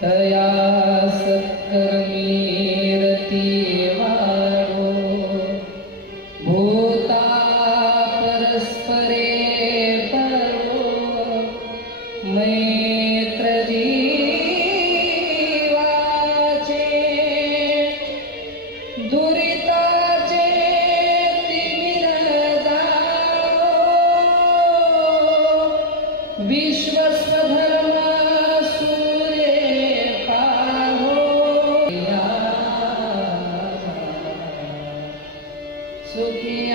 तया सत्कर्मीरती वारो। भूता परस्परे परो मैत्रजीवाचे दुरिताचे तिमिरदारो। विश्व to thee.